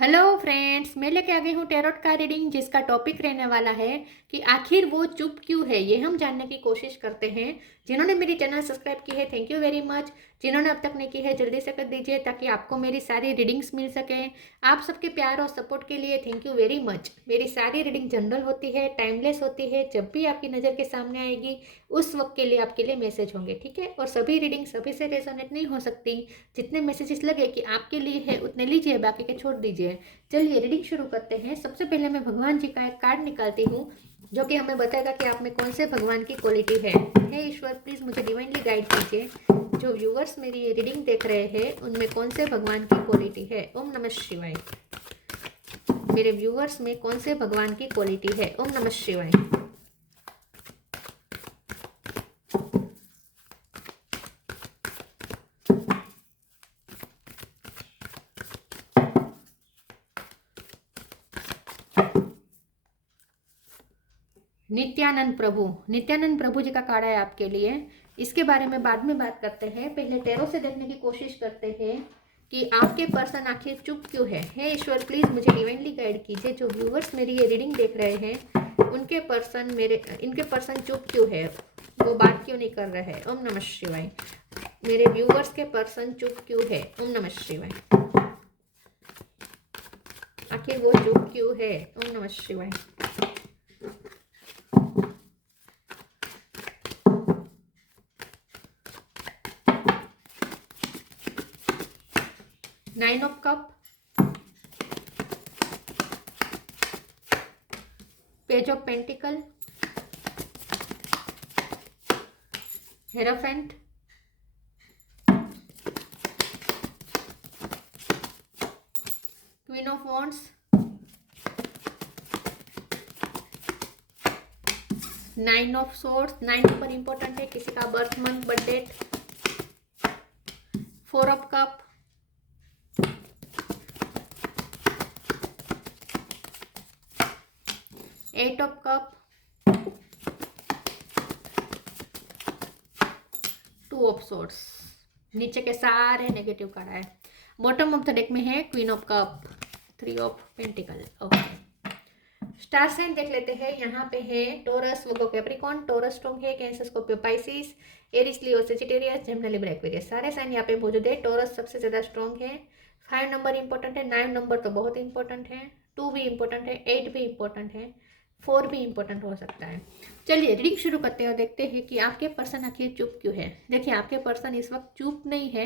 Hello friends, मैं लेके आ गई हूँ टैरोट का रीडिंग जिसका टॉपिक रहने वाला है कि आखिर वो चुप क्यों है। ये हम जानने की कोशिश करते हैं। जिन्होंने मेरी चैनल सब्सक्राइब की है, थैंक यू वेरी मच। जिन्होंने अब तक नहीं की है, जल्दी से कर दीजिए ताकि आपको मेरी सारी रीडिंग्स मिल सके। आप सबके प्यार और सपोर्ट के लिए थैंक यू वेरी मच। मेरी सारी रीडिंग जनरल होती है, टाइमलेस होती है। जब भी आपकी नज़र के सामने आएगी उस वक्त के लिए आपके लिए मैसेज होंगे, ठीक है। और सभी रीडिंग सभी से रेजोनेट नहीं हो सकती। जितने मैसेजेस लगे कि आपके लिए है उतने लीजिए, बाकी के छोड़ दीजिए। चलिए रीडिंग शुरू करते हैं। सबसे पहले मैं भगवान जी का एक कार्ड निकालती हूँ जो कि हमें बताएगा कि आप में कौन से भगवान की क्वालिटी है। हे ईश्वर, प्लीज मुझे डिवाइनली गाइड कीजिए। जो व्यूअर्स मेरी ये रीडिंग देख रहे हैं उनमें कौन से भगवान की क्वालिटी है। ओम नमः शिवाय। मेरे व्यूअर्स में कौन से भगवान की क्वालिटी है। ओम नमः शिवाय। नित्यानंद प्रभु जी का कार्ड है आपके लिए। इसके बारे में बाद में बात करते हैं। पहले टैरो से देखने की कोशिश करते हैं कि आपके पर्सन आखिर चुप क्यों है। हे ईश्वर, प्लीज मुझे डिवाइनली गाइड कीजिए। जो व्यूअर्स मेरी ये रीडिंग देख रहे हैं उनके पर्सन इनके पर्सन चुप क्यों है, वो बात क्यों नहीं कर रहे हैं। ओम नमः शिवाय। मेरे व्यूअर्स के पर्सन चुप क्यों है। ओम नमः शिवाय। आखिर वो चुप क्यों है। ओम नमः शिवाय। Nine of cup, page of pentacle, hierophant, queen of wands, nine of swords. 9 number important है, किसी का birth month birth date. 4 of cup, eight of cup, 2 of swords. नीचे के सारे नेगेटिव कार्ड है। बॉटम ऑफ द डेक में है queen of cup, 3 of pentacle. Okay, star sign देख लेते हैं। यहाँ पे है Taurus, Virgo, Capricorn. Taurus strong है, कैंसर, स्कॉर्पियो, पाइसिस, एरिस, लियो, सेजिटेरियस, जेमिनी, लिब्रा, एक्वेरियस। सारे साइन यहाँ पे मौजूद है। टोरस सबसे ज्यादा स्ट्रॉन्ग है। 5 नंबर इंपॉर्टेंट है। 9 नंबर तो बहुत इंपॉर्टेंट है। 2 भी इंपॉर्टेंट है। 8 भी इंपॉर्टेंट है। 4 भी इंपॉर्टेंट हो सकता है। चलिए रीडिंग शुरू करते हैं और देखते हैं कि आपके पर्सन आखिर चुप क्यों है। देखिए, आपके पर्सन इस वक्त चुप नहीं है,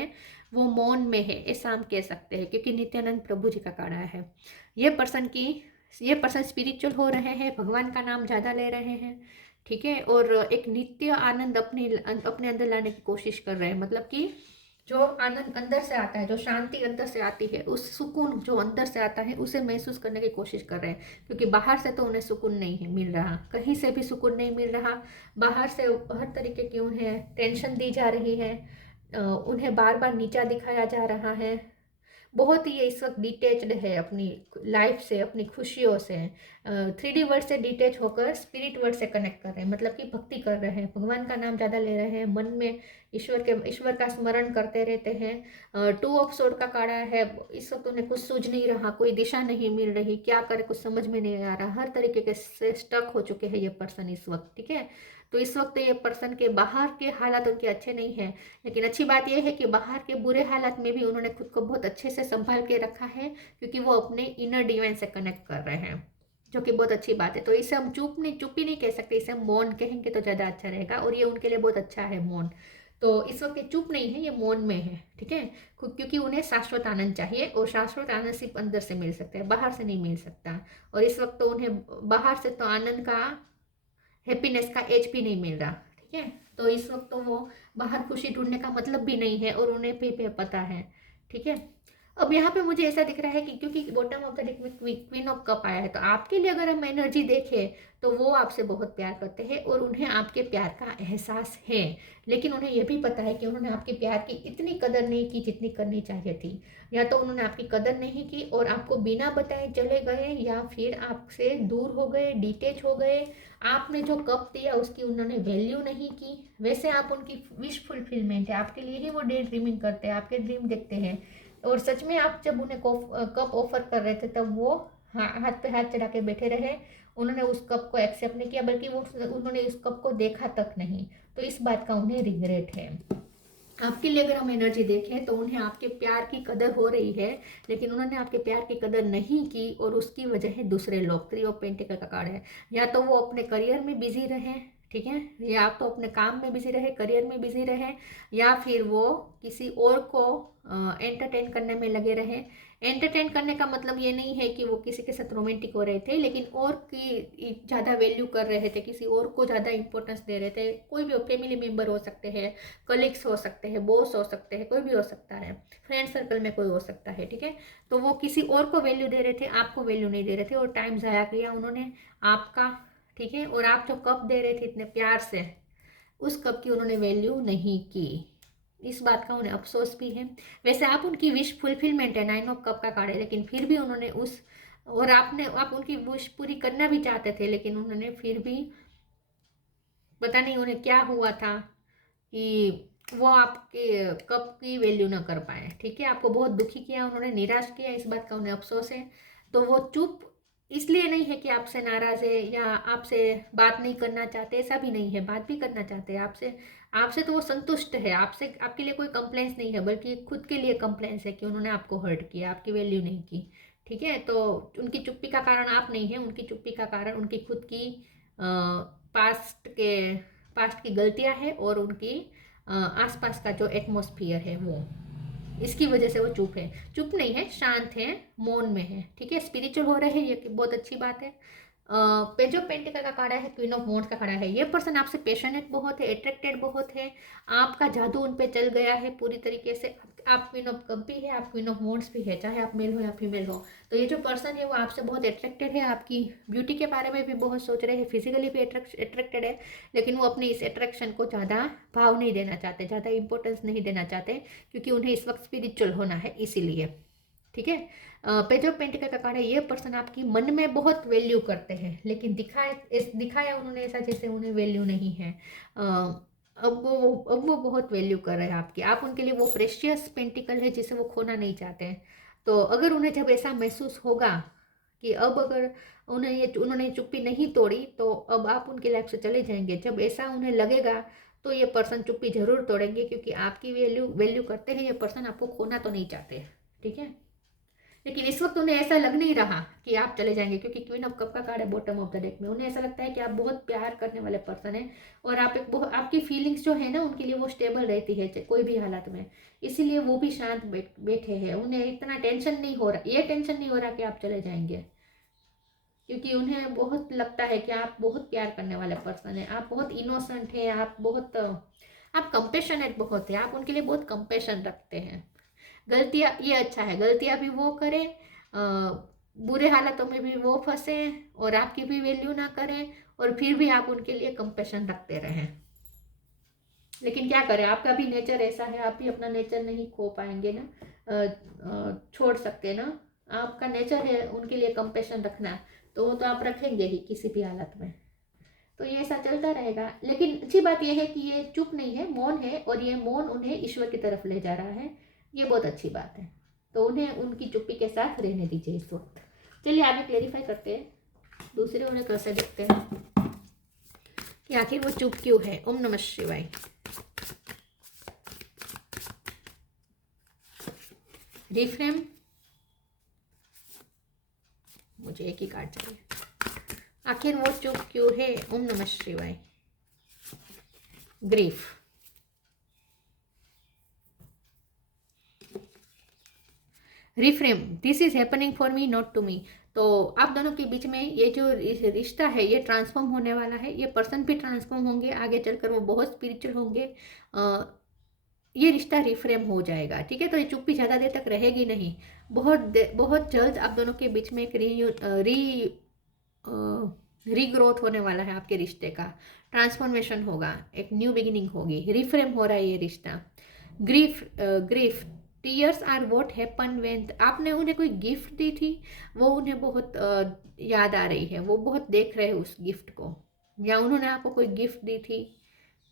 वो मौन में है, ऐसा हम कह सकते हैं, क्योंकि नित्यानंद प्रभु जी का कार्ड है। ये पर्सन स्पिरिचुअल हो रहे हैं, भगवान का नाम ज़्यादा ले रहे हैं, ठीक है। और एक नित्य आनंद अपने अपने अंदर लाने की कोशिश कर रहे हैं। मतलब कि जो आनंद अंदर से आता है, जो शांति अंदर से आती है, उस सुकून जो अंदर से आता है उसे महसूस करने की कोशिश कर रहे हैं। क्योंकि बाहर से तो उन्हें सुकून नहीं है मिल रहा, कहीं से भी सुकून नहीं मिल रहा। बाहर से हर तरीके की उन्हें टेंशन दी जा रही है, उन्हें बार बार नीचा दिखाया जा रहा है। बहुत ही ये इस वक्त डिटेच्ड है अपनी लाइफ से, अपनी खुशियों से। 3D वर्ड से डिटेच होकर स्पिरिट वर्ड से कनेक्ट कर रहे हैं, मतलब कि भक्ति कर रहे हैं, भगवान का नाम ज़्यादा ले रहे हैं, मन में ईश्वर का स्मरण करते रहते हैं। 2 ऑफ सोर्ड का काढ़ा है। इस वक्त उन्हें कुछ सूझ नहीं रहा, कोई दिशा नहीं मिल रही, क्या करे कुछ समझ में नहीं आ रहा। हर तरीके के से स्टक हो चुके हैं ये पर्सन इस वक्त, ठीक है। तो इस वक्त ये पर्सन के बाहर के हालात उनके अच्छे नहीं हैं, लेकिन अच्छी बात यह है कि बाहर के बुरे हालात में भी उन्होंने खुद को बहुत अच्छे से संभाल के रखा है, क्योंकि वो अपने इनर डिवाइन से कनेक्ट कर रहे हैं, जो कि बहुत अच्छी बात है। तो इसे हम चुप ही नहीं कह सकते, इसे हम मौन कहेंगे तो ज़्यादा अच्छा रहेगा, और ये उनके लिए बहुत अच्छा है मौन। तो इस वक्त ये चुप नहीं है, ये मौन में है, ठीक है। क्योंकि उन्हें शाश्वत आनंद चाहिए, और शाश्वत आनंद सिर्फ अंदर से मिल सकता है, बाहर से नहीं मिल सकता। और इस वक्त तो उन्हें बाहर से तो आनंद का, हैप्पीनेस का एज भी नहीं मिल रहा, ठीक है। तो इस वक्त तो वो बाहर खुशी ढूंढने का मतलब भी नहीं है, और उन्हें भी पता है, ठीक है। अब यहाँ पे मुझे ऐसा दिख रहा है कि क्योंकि बॉटम ऑफ द डेक में क्वीन ऑफ कप आया है, तो आपके लिए अगर हम एनर्जी देखें तो वो आपसे बहुत प्यार करते हैं, और उन्हें आपके प्यार का एहसास है। लेकिन उन्हें यह भी पता है कि उन्होंने आपके प्यार की इतनी कदर नहीं की जितनी करनी चाहिए थी। या तो उन्होंने आपकी कदर नहीं की और आपको बिना बताए चले गए, या फिर आपसे दूर हो गए, डिटेच हो गए। आपने जो कप दिया उसकी उन्होंने वैल्यू नहीं की। वैसे आप उनकी विश फुलफिलमेंट है, आपके लिए ही वो डे ड्रीमिंग करते हैं, आपके ड्रीम देखते हैं, और सच में आप जब उन्हें कप ऑफर कर रहे थे तब वो हाथ पे हाथ चढ़ा के बैठे रहे, उन्होंने उस कप को एक्सेप्ट नहीं किया, बल्कि वो उन्होंने इस कप को देखा तक नहीं। तो इस बात का उन्हें रिग्रेट है। आपके लिए अगर हम एनर्जी देखें तो उन्हें आपके प्यार की कदर हो रही है, लेकिन उन्होंने आपके प्यार की कदर नहीं की, और उसकी वजह है दूसरे लोग। 3 ऑफ पेंटिकल का कार्ड है। या तो वो अपने करियर में बिजी रहे, ठीक है, या तो अपने काम में बिजी रहे, करियर में बिजी रहे, या फिर वो किसी और को एंटरटेन करने में लगे रहे। एंटरटेन करने का मतलब ये नहीं है कि वो किसी के साथ रोमांटिक हो रहे थे, लेकिन और की ज़्यादा वैल्यू कर रहे थे, किसी और को ज़्यादा इंपॉर्टेंस दे रहे थे। कोई भी फैमिली मेम्बर हो सकते हैं, कलीग्स हो सकते हैं, बॉस हो सकते हैं, कोई भी हो सकता है, फ्रेंड सर्कल में कोई हो सकता है, ठीक है। तो वो किसी और को वैल्यू दे रहे थे, आपको वैल्यू नहीं दे रहे थे, और टाइम ज़ाया किया उन्होंने आपका, ठीक है। और आप जो कप दे रहे थे इतने प्यार से, उस कप की उन्होंने वैल्यू नहीं की। इस बात का उन्हें अफसोस भी है। वैसे आप उनकी विश फुलफिलमेंट है, 9 ऑफ कप का कार्ड है, लेकिन फिर भी उन्होंने उस, और आप उनकी विश पूरी करना भी चाहते थे, लेकिन उन्होंने फिर भी, पता नहीं उन्हें क्या हुआ था कि वो आपके कप की वैल्यू ना कर पाए, ठीक है। आपको बहुत दुखी किया उन्होंने, निराश किया, इस बात का उन्हें अफसोस है। तो वो चुप इसलिए नहीं है कि आपसे नाराज़ है या आपसे बात नहीं करना चाहते, ऐसा भी नहीं है, बात भी करना चाहते हैं आपसे। आपसे तो वो संतुष्ट है, आपसे, आपके लिए कोई कंप्लेंट्स नहीं है, बल्कि खुद के लिए कंप्लेंट्स है कि उन्होंने आपको हर्ट किया, आपकी वैल्यू नहीं की, ठीक है। तो उनकी चुप्पी का कारण आप नहीं है, उनकी चुप्पी का कारण उनकी खुद की पास्ट के पास्ट की गलतियां हैं, और उनकी आसपास का जो एटमॉस्फियर है वो, इसकी वजह से वो चुप है। चुप नहीं है, शांत है, मौन में है, ठीक है। स्पिरिचुअल हो रहे हैं, ये बहुत अच्छी बात है। पेज ऑफ पेंटिकल का कार्ड है, क्वीन ऑफ वॉन्ड्स का कार्ड है। ये पर्सन आपसे पैशनेट बहुत है, अट्रैक्टेड बहुत है, आपका जादू उन पे चल गया है पूरी तरीके से। आप क्वीन ऑफ कप भी है, आप क्वीन ऑफ वॉन्ड्स भी है, चाहे आप मेल हो या फीमेल हो। तो ये जो पर्सन है वो आपसे बहुत अट्रैक्टेड है, आपकी ब्यूटी के बारे में भी बहुत सोच रहे हैं, फिजिकली भी अट्रैक्टेड है, लेकिन वो अपने इस अट्रैक्शन को ज़्यादा भाव नहीं देना चाहते, ज़्यादा इंपॉर्टेंस नहीं देना चाहते, क्योंकि उन्हें इस वक्त स्पिरिचुअल होना है, इसीलिए, ठीक है। पेज ऑफ पेंटिकल का कार्ड है। ये पर्सन आपकी मन में बहुत वैल्यू करते हैं, लेकिन दिखाया उन्होंने ऐसा जैसे उन्हें वैल्यू नहीं है। अब वो बहुत वैल्यू कर रहे हैं आपकी, आप उनके लिए वो प्रेशियस पेंटिकल है जिसे वो खोना नहीं चाहते हैं। तो अगर उन्हें जब ऐसा महसूस होगा कि अब अगर उन्होंने चुप्पी नहीं तोड़ी, तो अब आप उनकी लाइफ से चले जाएंगे, जब ऐसा उन्हें लगेगा तो ये पर्सन चुप्पी जरूर तोड़ेंगे, क्योंकि आपकी वैल्यू करते हैं ये पर्सन, आपको खोना तो नहीं चाहते, ठीक है। लेकिन इस वक्त उन्हें ऐसा लग नहीं रहा कि आप चले जाएंगे, क्योंकि क्वीन ऑफ कप का कार्ड है बॉटम ऑफ द डेक में। उन्हें ऐसा लगता है कि आप बहुत प्यार करने वाले पर्सन हैं, और आप एक बहुत, आपकी फीलिंग्स जो है ना उनके लिए वो स्टेबल रहती है कोई भी हालत में, इसीलिए वो भी शांत बैठे हैं। उन्हें इतना टेंशन नहीं हो रहा, ये टेंशन नहीं हो रहा कि आप चले जाएंगे, क्योंकि उन्हें बहुत लगता है कि आप बहुत प्यार करने वाले पर्सन हैं, आप बहुत इनोसेंट हैं, आप कंपेशनेट बहुत है, आप उनके लिए बहुत कंपेशन रखते हैं। गलतियाँ, ये अच्छा है, गलतियाँ भी वो करें, बुरे हालातों में भी वो फंसे, और आपकी भी वैल्यू ना करें, और फिर भी आप उनके लिए कंपेशन रखते रहें। लेकिन क्या करें, आपका भी नेचर ऐसा है, आप भी अपना नेचर नहीं खो पाएंगे ना, छोड़ सकते ना। आपका नेचर है उनके लिए कंपेशन रखना, तो वो तो आप रखेंगे ही किसी भी हालत में। तो ये ऐसा चलता रहेगा, लेकिन अच्छी बात यह है कि ये चुप नहीं है, मौन है, और ये मौन उन्हें ईश्वर की तरफ ले जा रहा है, ये बहुत अच्छी बात है। तो उन्हें उनकी चुप्पी के साथ रहने दीजिए इस वक्त। चलिए आगे क्लेरिफाई करते हैं, दूसरे उन्हें कैसे देखते हैं कि आखिर वो चुप क्यों है। ओम नमः शिवाय। रिफ्रेम, मुझे एक ही कार्ड चाहिए। आखिर वो चुप क्यों है। ओम नमः शिवाय। Grief, reframe, this is happening for me not to me. तो आप दोनों के बीच में ये जो रिश्ता है ये ट्रांसफॉर्म होने वाला है, ये पर्सन भी ट्रांसफॉर्म होंगे, आगे चलकर वो बहुत स्पिरिचुअल होंगे, ये रिश्ता रिफ्रेम हो जाएगा, ठीक है। तो ये चुप्पी ज़्यादा देर तक रहेगी नहीं, बहुत जल्द आप दोनों के बीच में एक रीग्रोथ होने वाला है, आपके रिश्ते का ट्रांसफॉर्मेशन होगा, एक न्यू बिगिनिंग होगी, रिफ्रेम हो रहा है ये रिश्ता। Grief, tears are what happen when, आपने उन्हें कोई गिफ्ट दी थी, वो उन्हें बहुत याद आ रही है, वो बहुत देख रहे हैं उस गिफ्ट को, या उन्होंने आपको कोई गिफ्ट दी थी,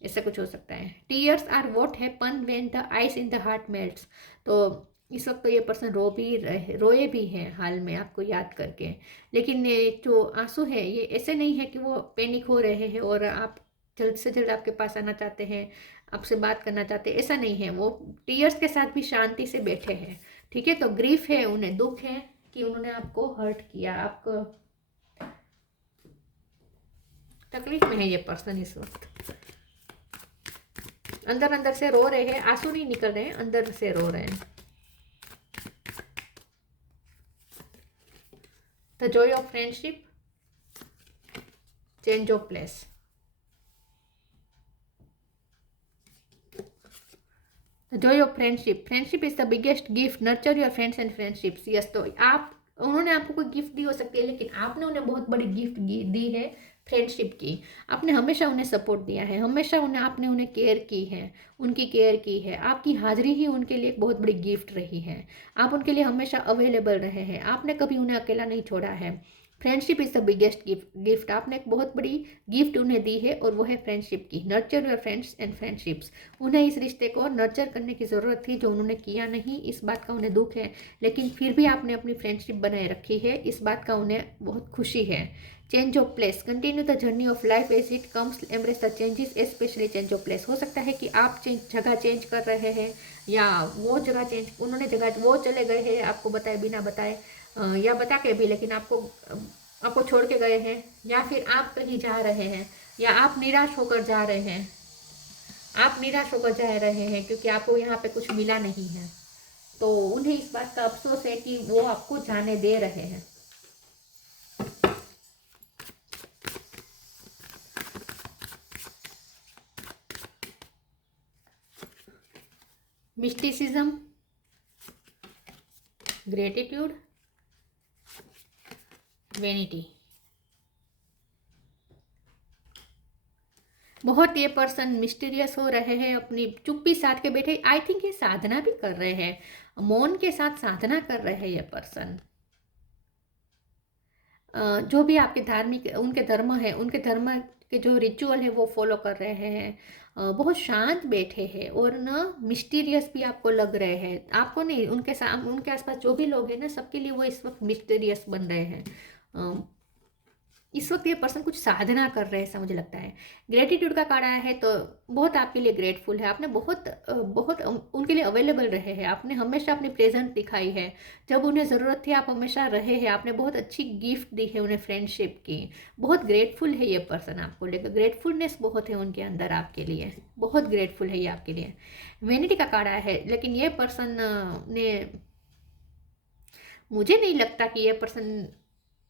ऐसा कुछ हो सकता है। Tears are what happen when the ice in the heart melts. तो इस वक्त तो ये पर्सन रोए भी हैं हाल में आपको याद करके, लेकिन ये जो आंसू है ये ऐसे नहीं है कि वो पैनिक हो रहे हैं और आप जल्द से जल्द आपके पास आना चाहते हैं, आपसे बात करना चाहते हैं, ऐसा नहीं है। वो टीयर्स के साथ भी शांति से बैठे हैं, ठीक है। तो ग्रीफ है, उन्हें दुख है कि उन्होंने आपको हर्ट किया, आपको तकलीफ में है ये पर्सन इस वक्त। अंदर अंदर से रो रहे हैं, आंसू नहीं निकल रहे हैं, अंदर से रो रहे हैं। The Joy of friendship, change of place. The Joy of friendship, friendship is the biggest gift, nurture your friends and friendships. Yes, तो आप, उन्होंने आपको कोई गिफ्ट दी हो सकती है, लेकिन आपने उन्हें बहुत बड़ी गिफ्ट दी है फ्रेंडशिप की। आपने हमेशा उन्हें सपोर्ट दिया है, हमेशा आपने उन्हें केयर की है, उनकी केयर की है। आपकी हाजिरी ही उनके लिए एक बहुत बड़ी गिफ्ट रही है। आप उनके लिए हमेशा अवेलेबल रहे हैं, आपने कभी उन्हें अकेला नहीं छोड़ा है। Friendship is the biggest gift, आपने एक बहुत बड़ी गिफ्ट उन्हें दी है और वो है फ्रेंडशिप की। Nurture your friends and friendships, उन्हें इस रिश्ते को नर्चर करने की ज़रूरत थी जो उन्होंने किया नहीं, इस बात का उन्हें दुख है, लेकिन फिर भी आपने अपनी फ्रेंडशिप बनाए रखी है, इस बात का उन्हें बहुत खुशी है। Change of place, continue the journey of life as it comes, embrace the changes, specially change of place. हो सकता है कि आप जगह चेंज कर रहे हैं, या वो जगह चेंज, उन्होंने जगह, वो चले गए हैं आपको बताए बिना बताए, या बता के भी, लेकिन आपको छोड़ के गए हैं, या फिर आप कहीं जा रहे हैं, या आप निराश होकर जा रहे हैं, आप निराश होकर जा रहे हैं क्योंकि आपको यहाँ पे कुछ मिला नहीं है। तो उन्हें इस बात का अफसोस है कि वो आपको जाने दे रहे हैं। Mysticism, gratitude, vanity. बहुत ये पर्सन मिस्टीरियस हो रहे हैं, अपनी चुप्पी साध के बैठे। आई थिंक ये साधना भी कर रहे हैं, मौन के साथ साधना कर रहे हैं ये पर्सन। जो भी आपके धार्मिक, उनके धर्म है, उनके धर्म के जो रिचुअल है वो फॉलो कर रहे हैं। बहुत शांत बैठे हैं और ना मिस्टीरियस भी आपको लग रहे हैं, आपको नहीं, उनके आसपास जो भी लोग हैं ना, सबके लिए वो इस वक्त मिस्टीरियस बन रहे हैं। इस वक्त ये पर्सन कुछ साधना कर रहे हैं ऐसा मुझे लगता है। ग्रेटिट्यूड का कार्ड आया है तो बहुत आपके लिए ग्रेटफुल है, आपने बहुत उनके लिए अवेलेबल रहे हैं, आपने हमेशा अपनी प्रेजेंट दिखाई है, जब उन्हें ज़रूरत थी आप हमेशा रहे हैं, आपने बहुत अच्छी गिफ्ट दी है उन्हें फ्रेंडशिप की। बहुत ग्रेटफुल है ये पर्सन आपको लेकर, ग्रेटफुलनेस बहुत है उनके अंदर आपके लिए, बहुत ग्रेटफुल है ये आपके लिए। वेनिटी का कार्ड आया है, लेकिन ये पर्सन ने, मुझे नहीं लगता कि ये पर्सन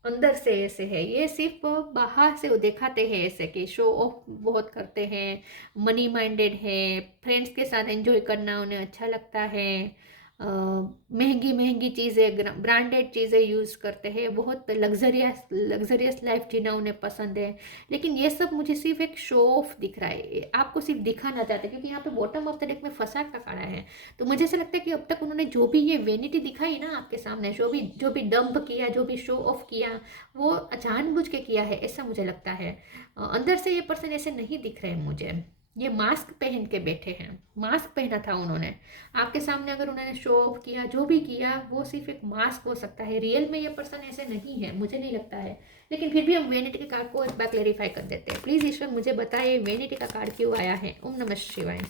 अंदर से ऐसे है, ये सिर्फ बाहर से वो दिखाते हैं ऐसे कि शो ऑफ बहुत करते हैं, मनी माइंडेड है, फ्रेंड्स के साथ एंजॉय करना उन्हें अच्छा लगता है, महंगी महंगी चीज़ें, ब्रांडेड चीज़ें यूज़ करते हैं, बहुत लग्जरियस लाइफ जीना उन्हें पसंद है। लेकिन ये सब मुझे सिर्फ एक शो ऑफ दिख रहा है, आपको सिर्फ दिखाना चाहते हैं, क्योंकि यहाँ पे बॉटम ऑफ द डेक में फसाद का काड़ा है। तो मुझे ऐसा लगता है कि अब तक उन्होंने जो भी ये वेनिटी दिखाई ना आपके सामने, जो भी डंप किया, जो भी शो ऑफ किया, वो जानबूझ के किया है ऐसा मुझे लगता है। अंदर से ये पर्सन ऐसे नहीं दिख रहे हैं मुझे, ये मास्क पहन के बैठे हैं, मास्क पहना था उन्होंने आपके सामने, अगर उन्होंने शो ऑफ किया, जो भी किया, वो सिर्फ एक मास्क हो सकता है, रियल में ये पर्सन ऐसे नहीं है, मुझे नहीं लगता है। लेकिन फिर भी हम वेनिटी के कार्ड को एक बार क्लेरिफाई कर देते हैं। प्लीज ईश्वर मुझे बताइए वेनिटी का कार्ड क्यों आया है। ओम नमः शिवाय।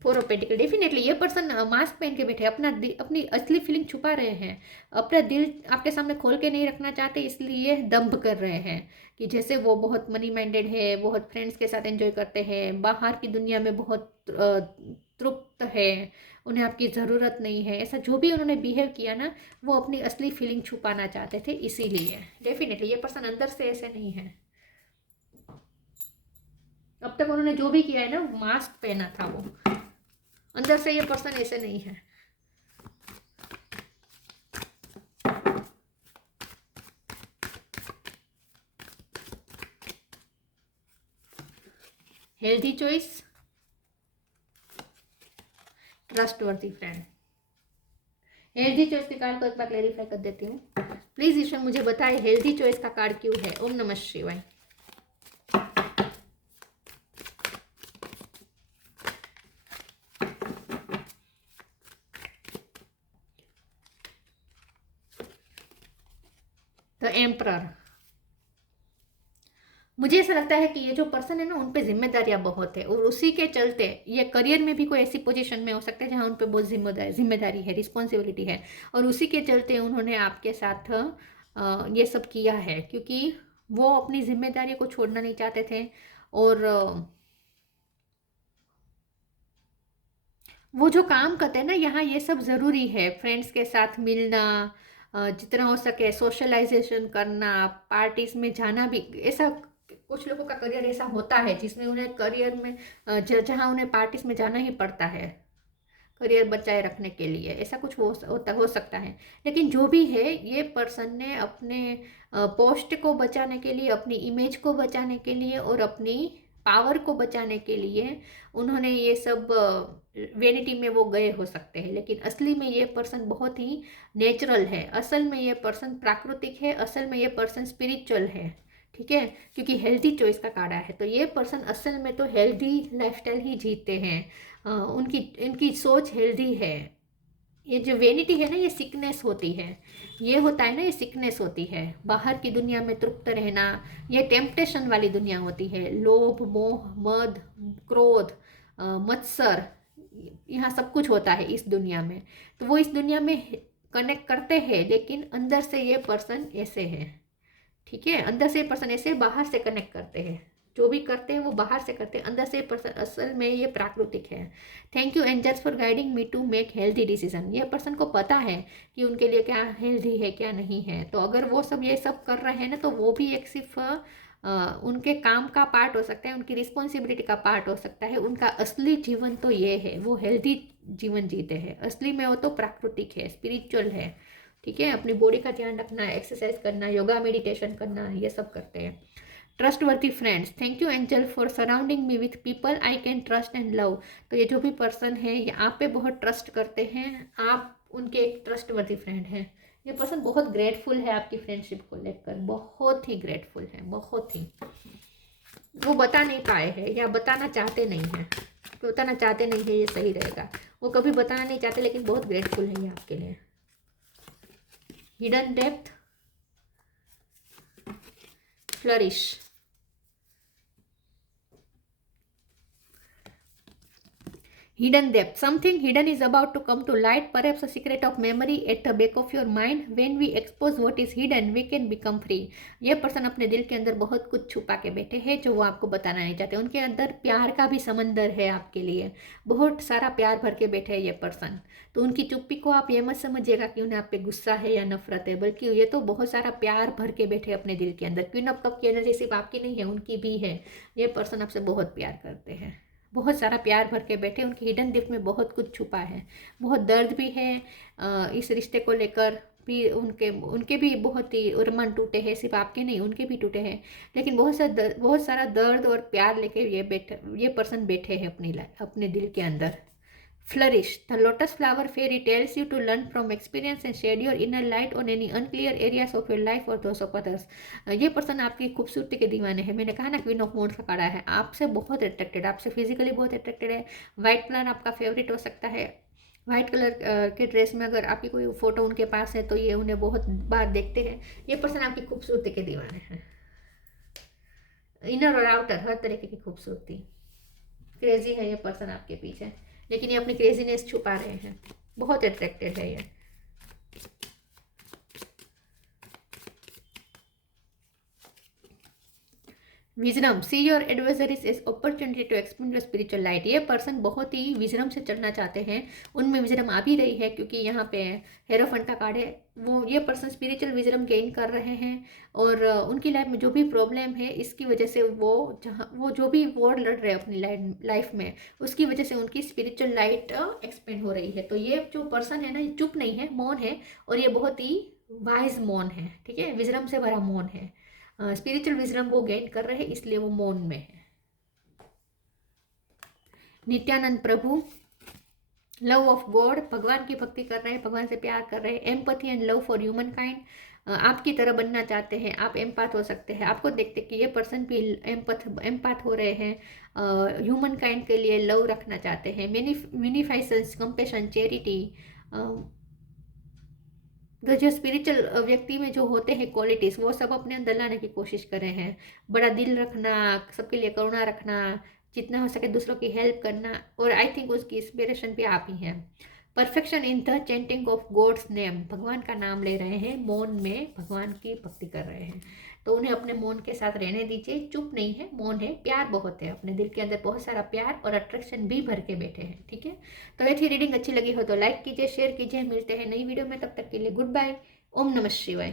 फोर ऑफ पेंटिकल, डेफिनेटली ये पर्सन मास्क पहन के बैठे, अपनी असली फीलिंग छुपा रहे हैं, अपना दिल आपके सामने खोल के नहीं रखना चाहते, इसलिए दंभ कर रहे हैं कि जैसे वो बहुत मनी माइंडेड है, बहुत फ्रेंड्स के साथ एंजॉय करते हैं, बाहर की दुनिया में बहुत तृप्त है, उन्हें आपकी ज़रूरत नहीं है, ऐसा जो भी उन्होंने बिहेव किया ना, वो अपनी असली फीलिंग छुपाना चाहते थे, इसीलिए डेफिनेटली ये पर्सन अंदर से ऐसे नहीं है। अब तक उन्होंने जो भी किया है ना, मास्क पहना था, वो अंदर से ये पर्सन ऐसे नहीं है। Healthy choice, trustworthy friend. Healthy choice के कार्ड को एक बार क्लेरिफाई कर देती हूँ। प्लीज ईश्वर मुझे बताए हेल्दी चॉइस का कार्ड क्यों है। ओम नमः शिवाय। The emperor. मुझे ऐसा लगता है कि ये जो पर्सन है ना, उन पे जिम्मेदारियां बहुत है, और उसी के चलते ये करियर में भी कोई ऐसी पोजीशन में हो सकता है जहाँ उन पे बहुत जिम्मेदारी है, रिस्पॉन्सिबिलिटी है, और उसी के चलते उन्होंने आपके साथ ये सब किया है, क्योंकि वो अपनी जिम्मेदारी को छोड़ना नहीं चाहते थे। और वो जो काम करते हैं ना यहाँ, ये सब ज़रूरी है। फ्रेंड्स के साथ मिलना, जितना हो सके सोशलाइजेशन करना, पार्टीज में जाना भी। ऐसा कुछ लोगों का करियर ऐसा होता है जिसमें उन्हें करियर में जहाँ उन्हें पार्टीज में जाना ही पड़ता है करियर बचाए रखने के लिए, ऐसा कुछ हो सकता है। लेकिन जो भी है, ये पर्सन ने अपने पोस्ट को बचाने के लिए, अपनी इमेज को बचाने के लिए और अपनी पावर को बचाने के लिए उन्होंने ये सब वेनिटी में वो गए हो सकते हैं, लेकिन असली में ये पर्सन बहुत ही नेचुरल है, असल में ये पर्सन प्राकृतिक है, असल में ये पर्सन स्पिरिचुअल है। ठीक है, क्योंकि हेल्दी चॉइस का कार्ड है, तो ये पर्सन असल में तो हेल्दी लाइफस्टाइल ही जीते हैं। उनकी इनकी सोच हेल्दी है। ये जो वेनिटी है ना, ये सिकनेस होती है, ये होता है ना, ये सिकनेस होती है। बाहर की दुनिया में तृप्त रहना, ये टेम्पटेशन वाली दुनिया होती है। लोभ, मोह, मद, क्रोध, मत्सर, यहाँ सब कुछ होता है इस दुनिया में। तो वो इस दुनिया में कनेक्ट करते हैं, लेकिन अंदर से ये पर्सन ऐसे है। ठीक है, अंदर से पर्सन ऐसे, बाहर से कनेक्ट करते हैं, जो भी करते हैं वो बाहर से करते हैं, अंदर से पर्सन असल में ये प्राकृतिक है। Thank you angels for guiding me to make healthy decision. ये पर्सन को पता है कि उनके लिए क्या हेल्दी है क्या नहीं है, तो अगर वो सब ये सब कर रहे हैं ना, तो वो भी एक सिर्फ उनके काम का पार्ट हो सकता है, उनकी रिस्पॉन्सिबिलिटी का पार्ट हो सकता है। उनका असली जीवन तो ये है, वो हेल्दी जीवन जीते हैं। असली में वो तो प्राकृतिक है, स्पिरिचुअल है। ठीक है, अपनी बॉडी का ध्यान रखना, एक्सरसाइज करना, योगा मेडिटेशन करना, ये सब करते हैं। Trustworthy friends, thank you angel for surrounding me with people I can trust and love. तो ये जो भी पर्सन है, ये आप पे बहुत ट्रस्ट करते हैं, आप उनके एक ट्रस्टवर्दी फ्रेंड हैं। ये पर्सन बहुत ग्रेटफुल है आपकी फ्रेंडशिप को लेकर, बहुत ही ग्रेटफुल है, बहुत ही। वो बता नहीं पाए हैं या बताना चाहते नहीं हैं, बताना चाहते नहीं है, ये सही रहेगा। वो कभी बताना नहीं चाहते, लेकिन बहुत ग्रेटफुल है ये आपके लिए। Hidden depth, flourish, hidden depth, something hidden is about to come to light, perhaps a secret of memory at the back of your mind. When we expose what is hidden, we can become free. ये person अपने दिल के अंदर बहुत कुछ छुपा के बैठे हैं जो वो आपको बताना नहीं चाहते। उनके अंदर प्यार का भी समंदर है आपके लिए, बहुत सारा प्यार भर के बैठे हैं ये पर्सन। तो उनकी चुप्पी को आप ये मत समझिएगा कि उन्हें आप पे गुस्सा है या नफरत है, बल्कि ये तो बहुत सारा प्यार भर के बैठे अपने दिल के अंदर। क्वीन ऑफ कप की एनर्जी सिर्फ आपकी नहीं है, उनकी भी है। ये पर्सन आपसे बहुत प्यार करते हैं, बहुत सारा प्यार भर के बैठे। उनकी हिडन डिप में बहुत कुछ छुपा है, बहुत दर्द भी है इस रिश्ते को लेकर भी। उनके भी बहुत ही अरमान टूटे हैं, सिर्फ आपके नहीं, उनके भी टूटे हैं। लेकिन बहुत सारा दर्द और प्यार लेके ये पर्सन बैठे हैं अपने दिल के अंदर। Flourish. The lotus flower fairy tells you to learn from experience and shed your inner light on any unclear areas of your life or those of others. ये पर्सन आपकी खूबसूरती के दीवाने हैं। मैंने कहा ना, क्वीन ऑफ मोड्स का कार्ड है, आपसे बहुत अट्रैक्टेड, आपसे फिजिकली बहुत अट्रैक्टेड है। वाइट कलर आपका फेवरेट हो सकता है। वाइट कलर के ड्रेस में अगर आपकी कोई फोटो उनके पास है तो ये उन्हें बहुत बार देखते हैं। ये पर्सन आपकी खूबसूरती के दीवाने हैं, इनर और आउटर हर तरीके की खूबसूरती। क्रेजी है ये पर्सन आपके पीछे, लेकिन ये अपनी क्रेजीनेस छुपा रहे हैं, बहुत अट्रैक्टेड है ये। Wisdom, see your advisories is opportunity to expand your spiritual light. ये पर्सन बहुत ही विजडम से चढ़ना चाहते हैं, उनमें विजडम आ भी रही है, क्योंकि यहाँ पे हेरोफेंट का कार्ड है। वो ये पर्सन स्पिरिचुअल विजडम गेन कर रहे हैं, और उनकी लाइफ में जो भी प्रॉब्लम है, इसकी वजह से वो जो भी वॉर लड़ रहे हैं अपनी लाइफ में, उसकी वजह से उनकी स्पिरिचुअल लाइट एक्सपेंड हो रही है। तो ये जो पर्सन है ना, ये चुप नहीं है, मौन है, और ये बहुत ही वाइज मौन है। ठीक है, विजडम से भरा मौन है, स्पिरिचुअल विजडम वो गेन कर रहे हैं, इसलिए वो मौन में है। नित्यानंद प्रभु, लव ऑफ गॉड, भगवान की भक्ति कर रहे हैं, भगवान से प्यार कर रहे हैं। Empathy and love for human kind, आपकी तरह बनना चाहते हैं, आप एम्पैथ हो सकते हैं। आपको देखते कि ये पर्सन भी एम्पैथ हो रहे हैं, ह्यूमन काइंड के लिए लव रखना चाहते हैं। मिनिफाइसेंस, कंपैशन, चैरिटी, तो जो स्पिरिचुअल व्यक्ति में जो होते हैं क्वालिटीज़, वो सब अपने अंदर लाने की कोशिश कर रहे हैं। बड़ा दिल रखना, सबके लिए करुणा रखना, जितना हो सके दूसरों की हेल्प करना, और आई थिंक उसकी इंस्पिरेशन भी आप ही हैं। Perfection in the chanting of God's name, भगवान का नाम ले रहे हैं, मौन में भगवान की भक्ति कर रहे हैं। तो उन्हें अपने मौन के साथ रहने दीजिए, चुप नहीं है, मौन है, प्यार बहुत है, अपने दिल के अंदर बहुत सारा प्यार और अट्रैक्शन भी भर के बैठे हैं। ठीक है, तो ये थी रीडिंग। अच्छी लगी हो तो लाइक कीजिए, शेयर कीजिए। मिलते हैं नई वीडियो में, तब तक के लिए गुड बाय। ओम नमः शिवाय।